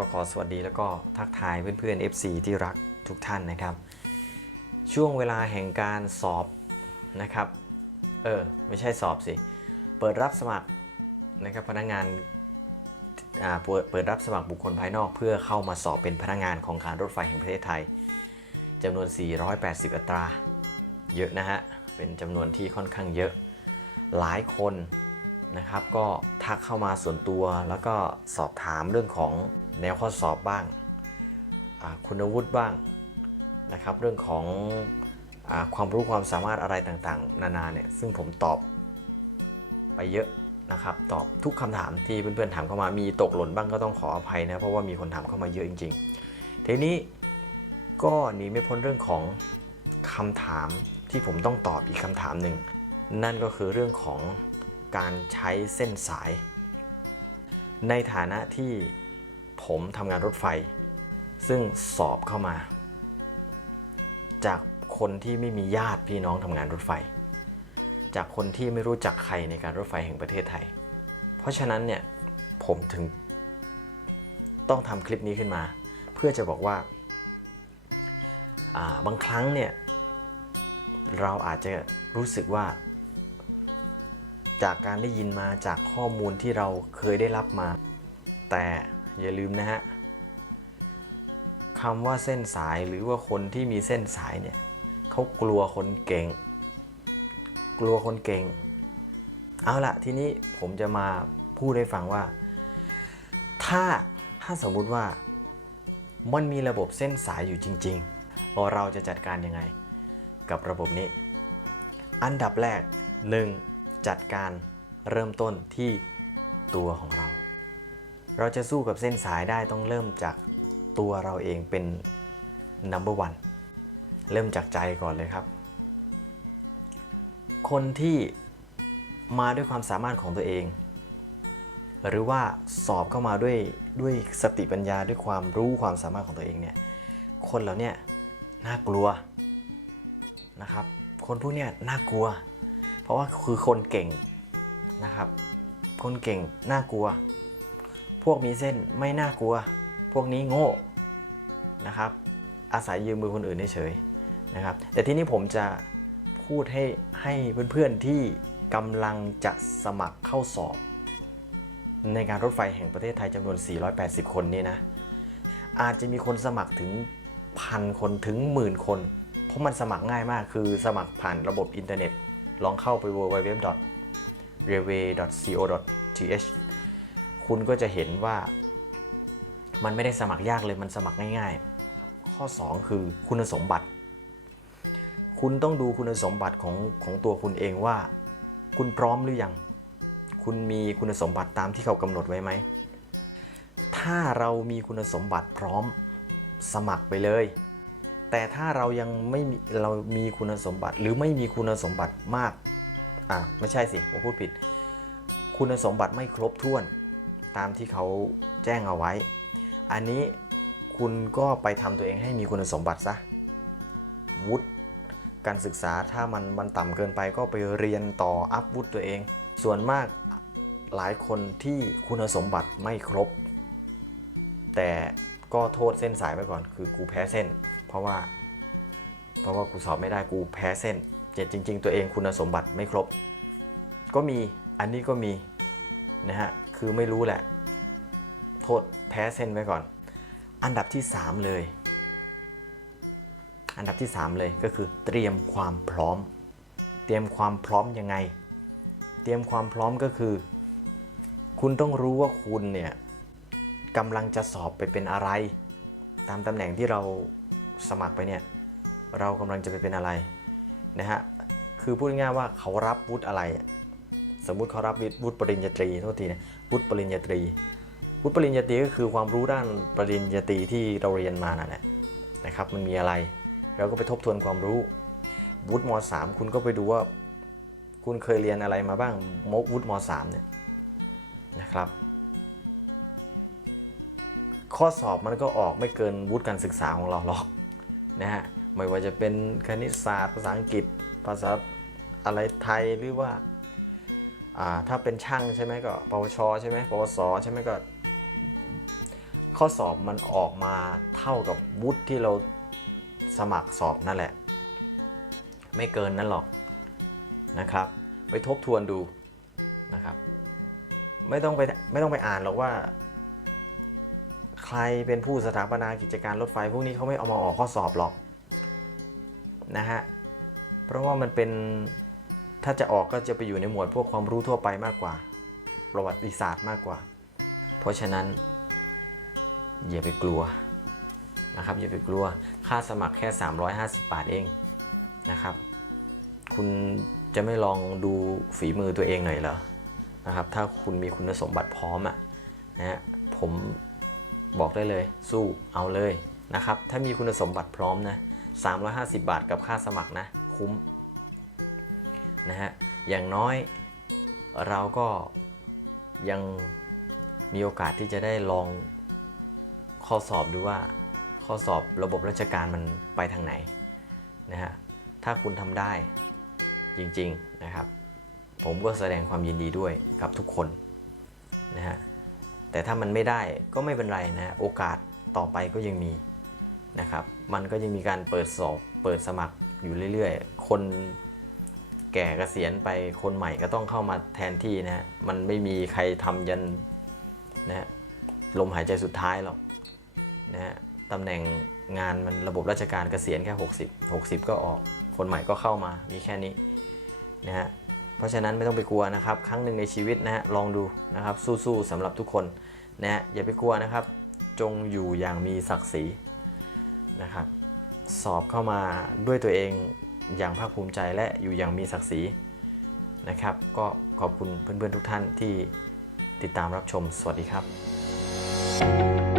ก็ขอสวัสดีแล้วก็ทักทายเพื่อนๆ FC ที่รักทุกท่านนะครับ ช่วงเวลาแห่งการสอบนะครับ เออ ไม่ใช่สอบสิ เปิดรับสมัครนะครับพนักงานอ่าเปิดเปิดรับสมัครบุคคลภายนอก เพื่อเข้ามาสอบเป็นพนักงานของการรถไฟแห่งประเทศไทยจำนวน 480 อัตรา เยอะนะฮะ เป็นจำนวนที่ค่อนข้างเยอะ หลายคนนะครับก็ทักเข้ามาส่วนตัวแล้วก็สอบถามเรื่องของ แนวข้อสอบบ้าง คุณวุฒิบ้างนะครับ เรื่องของอความรู้ความสามารถอะไรต่างๆ นานาเนี่ยซึ่งผมตอบไปเยอะนะครับ ตอบทุกคำถามที่เพื่อนๆถามเข้ามามีตกหล่นบ้างก็ต้องขออภัยนะเพราะว่ามีคนถามเข้ามาเยอะจริง ๆ ทีนี้ก็หนีไม่พ้นเรื่องของคำถามที่ผมต้องตอบอีกคำถามหนึ่งนั่นก็คือเรื่องของการใช้เส้นสาย ในฐานะที่ ผมทำงานรถไฟ ซึ่งสอบเข้ามา จากคนที่ไม่มีญาติพี่น้องทำงานรถไฟ จากคนที่ไม่รู้จักใครในการรถไฟแห่งประเทศไทย เพราะฉะนั้นเนี่ยผมถึงต้องทำคลิปนี้ขึ้นมา เพื่อจะบอกว่าาบางครั้งเนี่ยเราอาจจะรู้สึกว่า จากการได้ยินมาจากข้อมูลที่เราเคยได้รับมา แต่ อย่าลืมนะฮะคำว่าเส้นสายหรือว่าคนที่มีเส้นสายเนี่ยเขากลัวคนเก่ง กลัวคนเก่ง เอาละทีนี้ผมจะมาพูดให้ฟังว่า ถ้าถ้าสมมุติว่ามันมีระบบเส้นสายอยู่จริงๆ เราจะจัดการยังไง กับระบบนี้ อันดับแรก 1. จัดการเริ่มต้นที่ตัวของเรา เราจะสู้กับเส้นสายได้ต้องเริ่มจากตัวเราเองเป็น number one เริ่มจากใจก่อนเลยครับ คนที่มาด้วยความสามารถของตัวเอง หรือว่าสอบเข้ามาด้วยด้วยสติปัญญาด้วยความรู้ความสามารถของตัวเองเนี่ย คนเหล่านี้น่ากลัวนะครับ คนพวกนี้น่ากลัว เพราะว่าคือคนเก่งนะครับ คนเก่งน่ากลัว วกมีเส้นไม่น่ากลัว พวกนี้โง่นะครับ อาศัยยืมมือคนอื่นเฉยๆนะครับ แต่ที่นี้ผมจะพูดให้ให้เพื่อนๆที่กำลังจะสมัครเข้าสอบ ในการรถไฟแห่งประเทศไทยจำนวน 480 คนนี้นะ อาจจะมีคนสมัครถึงพันคนถึงหมื่นคน เพราะมันสมัครง่ายมาก คือสมัครผ่านระบบอินเทอร์เน็ต ลองเข้าไป www.railway.co.th คุณก็จะเห็นว่ามันไม่ได้สมัครยากเลยมันสมัครง่าย ๆ ข้อ 2 คือคุณสมบัติ คุณต้องดูคุณสมบัติของของตัวคุณเองว่า คุณพร้อมหรือยัง คุณมีคุณสมบัติตามที่เขากำหนดไว้ไหม ถ้าเรามีคุณสมบัติพร้อมสมัครไปเลย แต่ถ้าเรายังไม่มเรามีคุณสมบัติหรือไม่มีคุณสมบัติมาก อะ ไม่ใช่สิผมพูดผิด คุณสมบัติไม่ครบถ้วน ตามที่เขาแจ้งเอาไว้ อันนี้คุณก็ไปทำตัวเองให้มีคุณสมบัติซะวุฒิการศึกษาถ้ามันมันต่ำเกินไปก็ไปเรียนต่ออัพวุฒิตัวเอง ส่วนมากหลายคนที่คุณสมบัติไม่ครบ แต่ก็โทษเส้นสายไปก่อน คือกูแพ้เส้น เพราะว่า เพราะว่ากูสอบไม่ได้กูแพ้เส้นเจ็ดจริง ๆ ตัวเองคุณสมบัติไม่ครบ ก็มีอันนี้ก็มีนะฮะ คือไม่รู้แหละ โทษแพ้เส้นไว้ก่อน อันดับที่ 3 เลย อันดับที่ 3 เลยก็คือเตรียมความพร้อม เตรียมความพร้อมยังไง เตรียมความพร้อมก็คือ คุณต้องรู้ว่าคุณเนี่ยกำลังจะสอบไปเป็นอะไร ตามตำแหน่งที่เราสมัครไปเนี่ยเรากำลังจะไปเป็นอะไรนะฮะคือพูดง่ายว่าเขารับวุฒิอะไร สมมุติเขารับวุฒิปริญญาตรีโทษทีนะ วุฒิปริญญาตรี วุฒิปริญญาตรีก็คือความรู้ด้านปริญญาตรีที่เราเรียนมานั่นแหละนะครับ มันมีอะไร เราก็ไปทบทวนความรู้ วุฒิม .3 คุณก็ไปดูว่า คุณเคยเรียนอะไรมาบ้างมกวุฒิม .3 เนี่ยนะครับ ข้อสอบมันก็ออกไม่เกินวุฒิการศึกษาของเราหรอกนะฮะไม่ว่าจะเป็นคณิตศาสตร์ ภาษาอังกฤษ ภาษาอะไรไทยหรือว่า ถ้าเป็นช่างใช่ไหมก็ ปวชใช่ไหมปวสใช่ไหมก็ ข้อสอบมันออกมาเท่ากับวุฒิที่เราสมัครสอบนั่นแหละ ไม่เกินนั้นหรอกนะครับ ไปทบทวนดูนะครับ ไม่ต้องไปไม่ต้องไปอ่านหรอกว่า ใครเป็นผู้สถาปนากิจการรถไฟ พวกนี้เขาไม่เอามาออกข้อสอบหรอกนะฮะเพราะว่ามันเป็น ถ้าจะออกก็จะไปอยู่ในหมวดพวกความรู้ทั่วไปมากกว่า ประวัติศาสตร์มากกว่า เพราะฉะนั้น อย่าไปกลัวนะครับอย่าไปกลัวค่าสมัครแค่ 350 บาทเองนะครับ คุณจะไม่ลองดูฝีมือตัวเองหน่อยเหรอนะครับ ถ้าคุณมีคุณสมบัติพร้อมอะนะฮะผมบอกได้เลยสู้เอาเลยนะครับ ถ้ามีคุณสมบัติพร้อมนะ 350 บาทกับค่าสมัครนะ คุ้ม นะฮะ อย่างน้อยเราก็ยังมีโอกาสที่จะได้ลองข้อสอบดูว่าข้อสอบระบบราชการมันไปทางไหนนะฮะ ถ้าคุณทำได้จริงๆนะครับ ผมก็แสดงความยินดีด้วยกับทุกคนนะฮะ แต่ถ้ามันไม่ได้ก็ไม่เป็นไรนะฮะโอกาสต่อไปก็ยังมีนะครับ มันก็ยังมีการเปิดสอบเปิดสมัครอยู่เรื่อยๆ คน แก่เกษียณไปคนใหม่ก็ต้องเข้ามาแทนที่นะฮะมันไม่มีใครทำยันนะฮะลมหายใจสุดท้ายหรอกนะฮะตำแหน่งงานมันระบบราชการเกษียณแค่ 60 60 ก็ออก คนใหม่ก็เข้ามามีแค่นี้นะฮะเพราะฉะนั้นไม่ต้องไปกลัวนะครับ ครั้งหนึ่งในชีวิตนะฮะลองดูนะครับสู้ๆสำหรับทุกคนนะฮะอย่าไปกลัวนะครับ จงอยู่อย่างมีศักดิ์ศรีนะครับสอบเข้ามาด้วยตัวเอง อย่างภาคภูมิใจและอยู่อย่างมีศักดิ์ศรีนะครับ ก็ขอบคุณเพื่อนๆทุกท่านที่ติดตามรับชม สวัสดีครับ